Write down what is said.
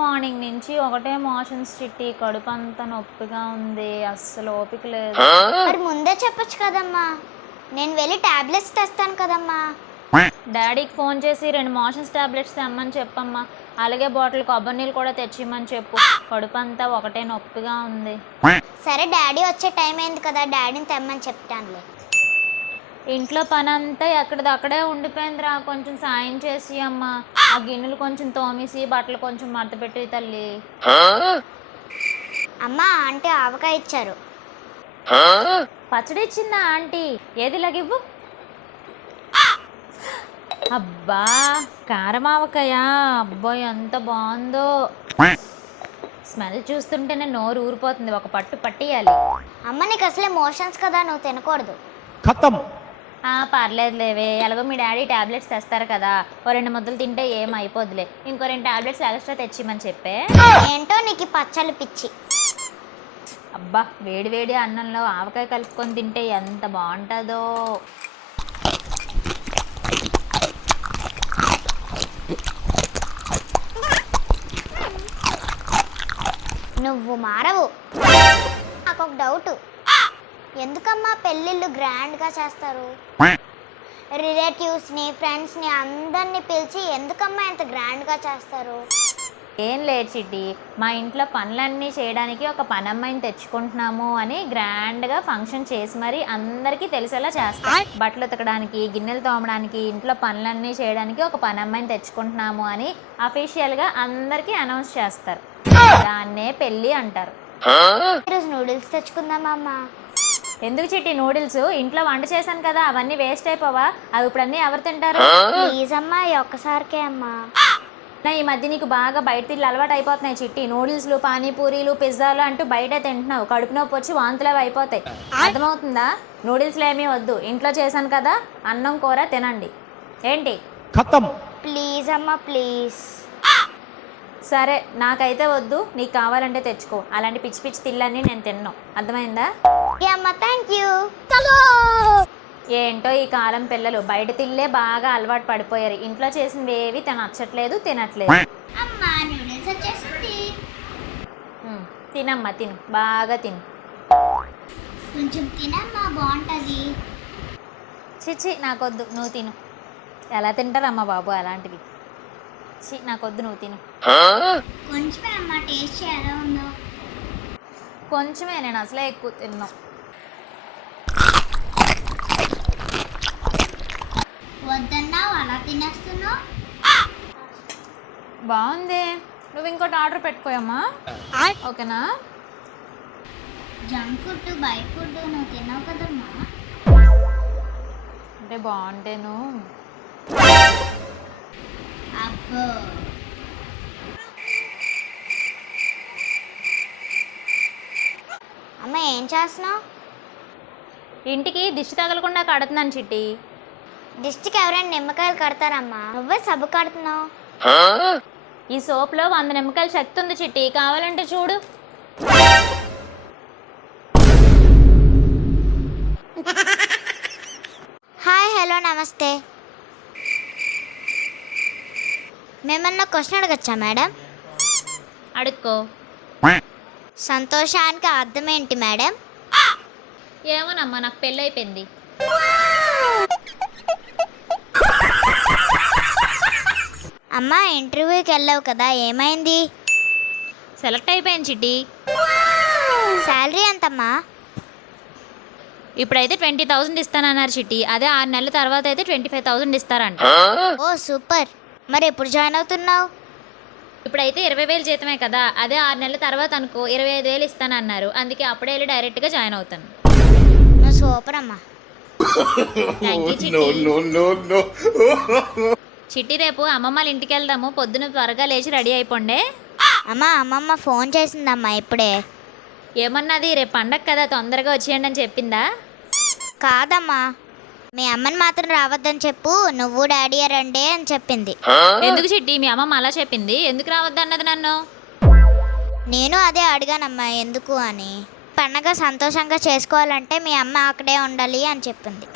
Morning నుంచి ఒకటే motions చిట్టి, కడుపు అంతా నొప్పిగా ఉంది, అస్సలు ఓపిక లేదు. మరి ముందే చెప్పొచ్చు కదమ్మా, నేను వెళ్ళి టాబ్లెట్స్ తెస్తాను కదమ్మా. డాడీకి ఫోన్ చేసి 2 మోషన్స్ టాబ్లెట్స్ తెమ్మని చెప్పమ్మా. అలాగే బాటిల్ కొబ్బరి నీళ్ళు కూడా తెచ్చిమ్మని చెప్పు. కడుపు అంతా ఒకటే నొప్పిగా ఉంది. సరే, డాడీ వచ్చే టైం అయింది కదా, డాడీని తెమ్మని చెప్తానులే. ఇంట్లో పని అంతా ఎక్కడిదక్కడే ఉండిపోయిందిరా, కొంచెం సాయం చేసి అమ్మా. ఆ గిన్నెలు కొంచెం తోమేసి బట్టలు కొంచెం మడత పెట్టి తల్లి. అమ్మా, ఆంటీ ఆవకాయ ఇచ్చారు. పచ్చడి ఇచ్చిందా ఆంటీ? ఏది లగివ్వు. అబ్బా, కారం ఆవకాయ, అబ్బాయి ఎంత బాగుందో. స్మెల్ చూస్తుంటేనే నోరు ఊరిపోతుంది, ఒక పట్టు పట్టియాలి. అమ్మ, నీకు అసలే మోషన్స్ కదా, నువ్వు తినకూడదు. పర్లేదు లేవే, ఎలాగో మీ డాడీ టాబ్లెట్స్ తెస్తారు కదా, ఓ 2 ముద్దలు తింటే ఏం అయిపోద్దులే. ఇంకో 2 టాబ్లెట్స్ ఎక్స్ట్రా తెచ్చిమని చెప్పే. ఏంటో నీకు పచ్చళ్ళు పిచ్చి. అబ్బా, వేడి వేడి అన్నంలో ఆవకాయ కలుపుకొని తింటే ఎంత బాగుంటుందో. నువ్వు మారవు. నాకు ఒక డౌట్, ఎందుకమ్మా పెళ్ళిళ్ళు గ్రాండ్గా చేస్తారు? రిలేటివ్స్ని, ఫ్రెండ్స్ని అందరినీ పిలిచి ఎందుకమ్మా ఇంత గ్రాండ్గా చేస్తారు? ఏం లేదు చిట్టి, మా ఇంట్లో పనులన్నీ చేయడానికి ఒక పనమ్మాయిని తెచ్చుకుంటున్నాము అని గ్రాండ్గా ఫంక్షన్ చేసి మరి అందరికీ తెలిసేలా చేస్తాం. బట్టలు ఉతకడానికి, గిన్నెలు తోమడానికి, ఇంట్లో పనులన్నీ చేయడానికి ఒక పనమ్మాయిని తెచ్చుకుంటున్నాము అని అఫీషియల్గా అందరికీ అనౌన్స్ చేస్తారు. దాన్నే పెళ్ళి అంటారు. ఈరోజు నూడిల్స్ తెచ్చుకుందామా అమ్మా? ఎందుకు చిట్టి నూడిల్స్? ఇంట్లో వంట చేశాను కదా, అవన్నీ వేస్ట్ అయిపోవా? అవి ఇప్పుడు అన్నీ ఎవరు తింటారు? ప్లీజ్ అమ్మా, ఈ ఒక్కసారికే అమ్మా. ఈ మధ్య నీకు బాగా బయట తిండి అలవాటు అయిపోతున్నాయి చిట్టి. నూడిల్స్లు, పానీపూరీలు, పిజ్జాలు అంటూ బయట తింటున్నావు, కడుపు నొప్పి వచ్చి వాంతులు అవి అయిపోతాయి. అర్థమవుతుందా? నూడిల్స్లు ఏమీ వద్దు, ఇంట్లో చేశాను కదా, అన్నం కూర తినండి. ఏంటి? ప్లీజ్ అమ్మా, ప్లీజ్. సరే, నాకైతే వద్దు, నీకు కావాలంటే తెచ్చుకో. అలాంటి పిచ్చి పిచ్చి తిళ్ళన్నీ నేను తిన్నాను, అర్థమైందా? అమ్మా, థ్యాంక్ యూ. ఏంటో ఈ కాలం పిల్లలు బయట తిల్లే బాగా అలవాటు పడిపోయారు. ఇంట్లో చేసినవి ఏవి తినట్లేదు. అమ్మా, నూడిల్స్ వచ్చేసింది. తినమ్మా, తిను, బాగా తిను. కొంచెం తినమ్మా, బాగుంటుంది. చిచ్చి, నాకొద్దు, నువ్వు తిను. ఎలా తింటారమ్మా బాబు అలాంటివి? చి, నాకొద్దు, నువ్వు తిను. కొంచెమే అమ్మా, టేస్ట్ ఎలా ఉందో? కొంచెమే, నేను అసలే ఎక్కువ తిన్నా. వద్దన్నావు, అలా తినేస్తున్నావు. బాగుంది, నువ్వు ఇంకోటి ఆర్డర్ పెట్టుకోయమ్మా, ఓకేనా? జంక్ ఫుడ్, బయట ఫుడ్ నువ్వు తిన్నావు కదమ్మా. అంటే బాగుంటేను. అబ్బో, అమ్మ ఏం చేస్తున్నావు? ఇంటికి దిష్టి తగలకుండా కడుతున్నాను చిట్టి. దిష్టికి ఎవరైనా నిమ్మకాయలు కడతారమ్మా, నువ్వే సబ్బు కడుతున్నావు. ఈ సోప్లో 100 నిమ్మకాయల శక్తి ఉంది చిట్టి, కావాలంటే చూడు. హాయ్, హలో, నమస్తే. మేమన్నా క్వశ్చన్ అడగచ్చా మేడం? అడుక్కో. సంతోషానికి అర్థం ఏంటి మేడం? ఏమోనమ్మా, నాకు పెళ్ళి అయిపోయింది. అమ్మా, ఇంటర్వ్యూకి వెళ్ళావు కదా, ఏమైంది? సెలెక్ట్ అయిపోయాను చిట్టి. శాలరీ ఎంతమ్మా? ఇప్పుడైతే 20,000 ఇస్తానన్నారు చిట్టి. అదే 6 నెలల తర్వాత అయితే 25,000 ఇస్తారంట. ఓ సూపర్. మరి ఎప్పుడు జాయిన్ అవుతున్నావు? ఇప్పుడైతే 20,000 జీతమే కదా, అదే 6 నెలల తర్వాత అనుకో 25,000 ఇస్తానన్నారు. అందుకే అప్పుడే వెళ్ళి డైరెక్ట్గా జాయిన్ అవుతాను. నువ్వు సూపర్ అమ్మా. చిట్టి, రేపు అమ్మమ్మల ఇంటికి వెళ్దాము, పొద్దున త్వరగా లేచి రెడీ అయిపోండే. అమ్మా, అమ్మమ్మ ఫోన్ చేసిందమ్మా ఇప్పుడే. ఏమన్నది? రేపు పండగ కదా, తొందరగా వచ్చేయండి అని చెప్పిందా? కాదమ్మా, మీ అమ్మని మాత్రం రావద్దని చెప్పు, నువ్వు డాడీ రండి అని చెప్పింది. ఎందుకు చిట్టి, మీ అమ్మమ్మ అలా చెప్పింది? ఎందుకు రావద్దు అన్నది నన్ను? నేను అదే అడిగానమ్మా, ఎందుకు అని. పండగ సంతోషంగా చేసుకోవాలంటే మీ అమ్మ అక్కడే ఉండాలి అని చెప్పింది.